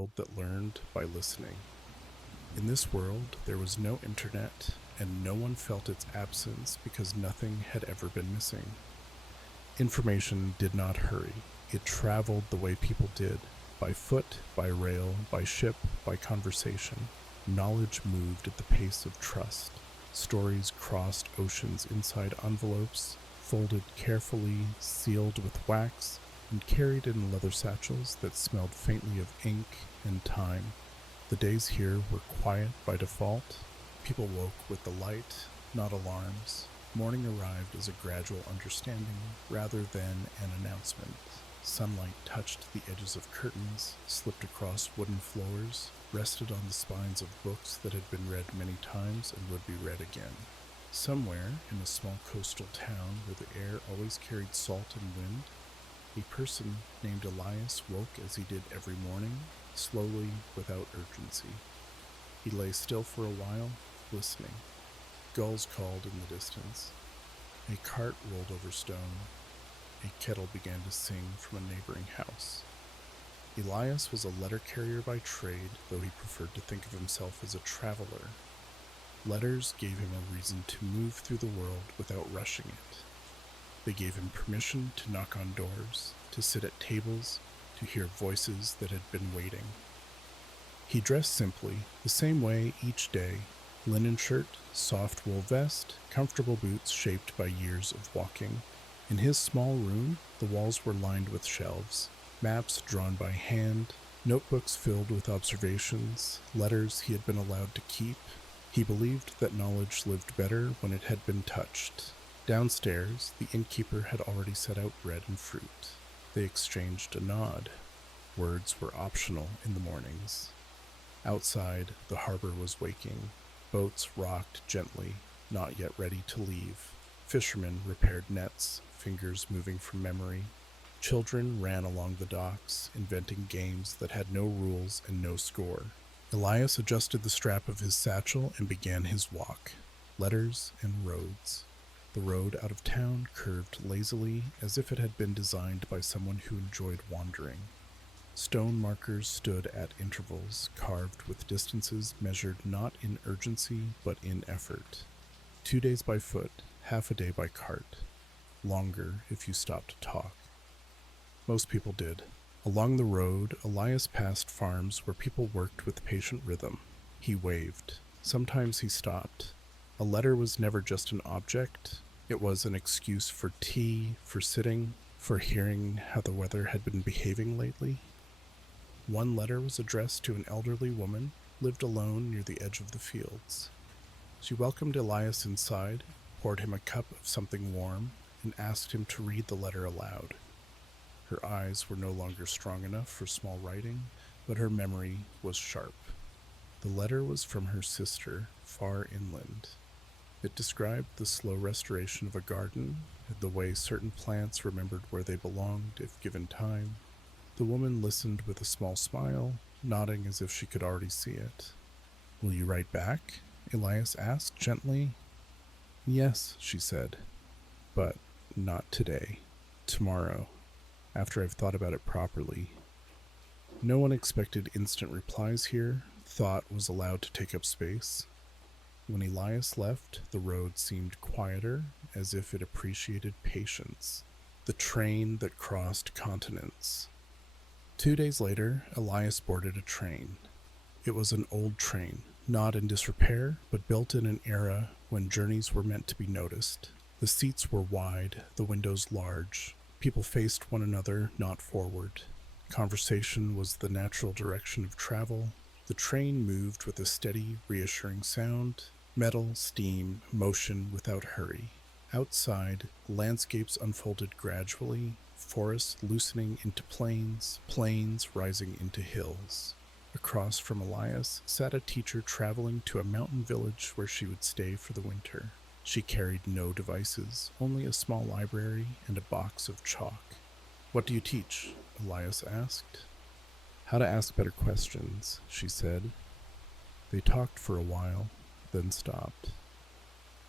world that learned by listening. In this world, there was no internet, and no one felt its absence because nothing had ever been missing. Information did not hurry. It traveled the way people did, by foot, by rail, by ship, by conversation. Knowledge moved at the pace of trust. Stories crossed oceans inside envelopes, folded carefully, sealed with wax, and carried in leather satchels that smelled faintly of ink and time. The days here were quiet by default. People woke with the light, not alarms. Morning arrived as a gradual understanding rather than an announcement. Sunlight touched the edges of curtains, slipped across wooden floors, rested on the spines of books that had been read many times and would be read again. Somewhere, in a small coastal town where the air always carried salt and wind, a person named Elias woke as he did every morning, slowly, without urgency. He lay still for a while, listening. Gulls called in the distance. A cart rolled over stone. A kettle began to sing from a neighboring house. Elias was a letter carrier by trade, though he preferred to think of himself as a traveler. Letters gave him a reason to move through the world without rushing it. They gave him permission to knock on doors, to sit at tables, to hear voices that had been waiting. He dressed simply, the same way each day: linen shirt, soft wool vest, comfortable boots shaped by years of walking. In his small room, the walls were lined with shelves, maps drawn by hand, notebooks filled with observations, letters he had been allowed to keep. He believed that knowledge lived better when it had been touched. Downstairs, the innkeeper had already set out bread and fruit. They exchanged a nod. Words were optional in the mornings. Outside, the harbor was waking. Boats rocked gently, not yet ready to leave. Fishermen repaired nets, fingers moving from memory. Children ran along the docks, inventing games that had no rules and no score. Elias adjusted the strap of his satchel and began his walk. Letters and roads. The road out of town curved lazily, as if it had been designed by someone who enjoyed wandering. Stone markers stood at intervals, carved with distances measured not in urgency but in effort. 2 days by foot, half a day by cart. Longer if you stopped to talk. Most people did. Along the road, Elias passed farms where people worked with patient rhythm. He waved. Sometimes he stopped. A letter was never just an object. It was an excuse for tea, for sitting, for hearing how the weather had been behaving lately. One letter was addressed to an elderly woman, lived alone near the edge of the fields. She welcomed Elias inside, poured him a cup of something warm, and asked him to read the letter aloud. Her eyes were no longer strong enough for small writing, but her memory was sharp. The letter was from her sister, far inland. It described the slow restoration of a garden, the way certain plants remembered where they belonged if given time. The woman listened with a small smile, nodding as if she could already see it. "Will you write back?" Elias asked gently. "Yes," she said, "but not today. Tomorrow, after I've thought about it properly." No one expected instant replies here. Thought was allowed to take up space. When Elias left, the road seemed quieter, as if it appreciated patience. The train that crossed continents. 2 days later, Elias boarded a train. It was an old train, not in disrepair, but built in an era when journeys were meant to be noticed. The seats were wide, the windows large. People faced one another, not forward. Conversation was the natural direction of travel. The train moved with a steady, reassuring sound. Metal, steam, motion without hurry. Outside, landscapes unfolded gradually, forests loosening into plains, plains rising into hills. Across from Elias sat a teacher traveling to a mountain village where she would stay for the winter. She carried no devices, only a small library and a box of chalk. "What do you teach?" Elias asked. "How to ask better questions," she said. They talked for a while, then stopped.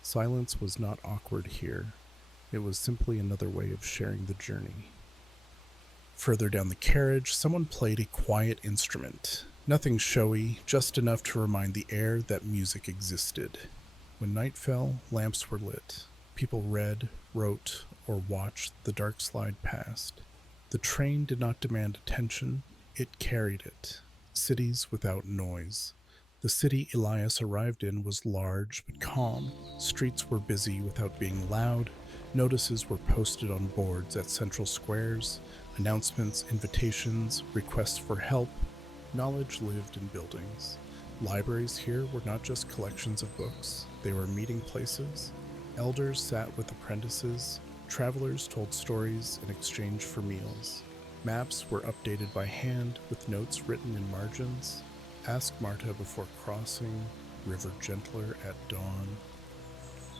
Silence was not awkward here. It was simply another way of sharing the journey. Further down the carriage, someone played a quiet instrument. Nothing showy, just enough to remind the air that music existed. When night fell, lamps were lit. People read, wrote, or watched the dark slide past. The train did not demand attention, it carried it. Cities without noise. The city Elias arrived in was large but calm. Streets were busy without being loud. Notices were posted on boards at central squares. Announcements, invitations, requests for help. Knowledge lived in buildings. Libraries here were not just collections of books, they were meeting places. Elders sat with apprentices. Travelers told stories in exchange for meals. Maps were updated by hand with notes written in margins. Ask Marta before crossing, river gentler at dawn.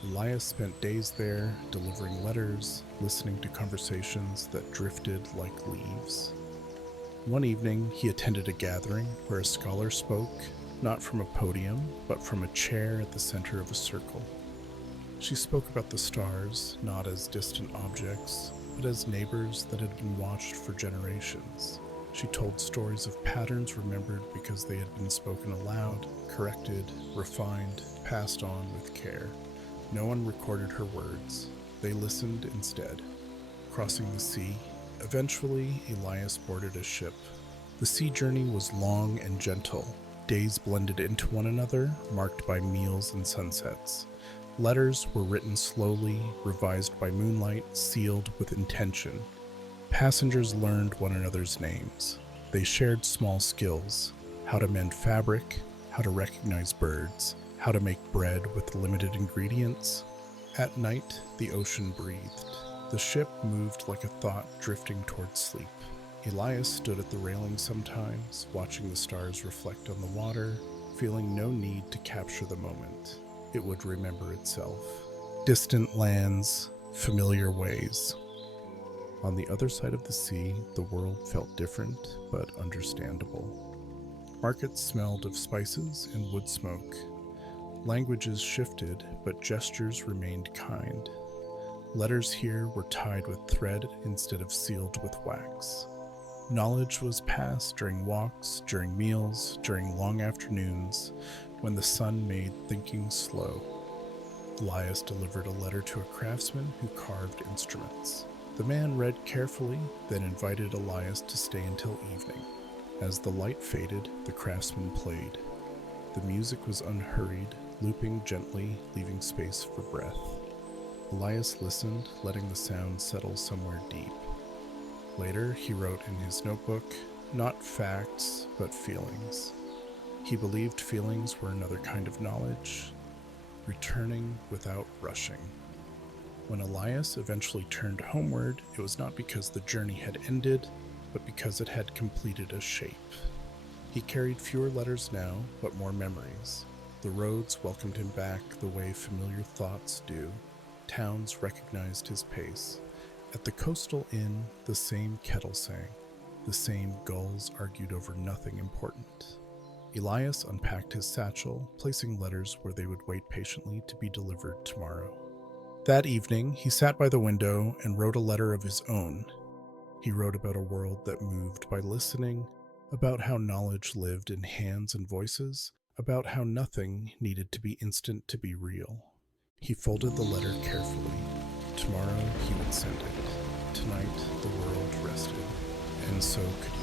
Elias spent days there, delivering letters, listening to conversations that drifted like leaves. One evening, he attended a gathering where a scholar spoke, not from a podium, but from a chair at the center of a circle. She spoke about the stars, not as distant objects, but as neighbors that had been watched for generations. She told stories of patterns remembered because they had been spoken aloud, corrected, refined, passed on with care. No one recorded her words. They listened instead. Crossing the sea, eventually Elias boarded a ship. The sea journey was long and gentle. Days blended into one another, marked by meals and sunsets. Letters were written slowly, revised by moonlight, sealed with intention. Passengers learned one another's names. They shared small skills: how to mend fabric, how to recognize birds, how to make bread with limited ingredients. At night, the ocean breathed. The ship moved like a thought drifting towards sleep. Elias stood at the railing sometimes, watching the stars reflect on the water, feeling no need to capture the moment. It would remember itself. Distant lands, familiar ways. On the other side of the sea, the world felt different, but understandable. Markets smelled of spices and wood smoke. Languages shifted, but gestures remained kind. Letters here were tied with thread instead of sealed with wax. Knowledge was passed during walks, during meals, during long afternoons, when the sun made thinking slow. Elias delivered a letter to a craftsman who carved instruments. The man read carefully, then invited Elias to stay until evening. As the light faded, the craftsman played. The music was unhurried, looping gently, leaving space for breath. Elias listened, letting the sound settle somewhere deep. Later, he wrote in his notebook, not facts, but feelings. He believed feelings were another kind of knowledge, returning without rushing. When Elias eventually turned homeward, it was not because the journey had ended, but because it had completed a shape. He carried fewer letters now, but more memories. The roads welcomed him back the way familiar thoughts do. Towns recognized his pace. At the coastal inn, the same kettle sang. The same gulls argued over nothing important. Elias unpacked his satchel, placing letters where they would wait patiently to be delivered tomorrow. That evening, he sat by the window and wrote a letter of his own. He wrote about a world that moved by listening, about how knowledge lived in hands and voices, about how nothing needed to be instant to be real. He folded the letter carefully. Tomorrow he would send it. Tonight the world rested, and so could he.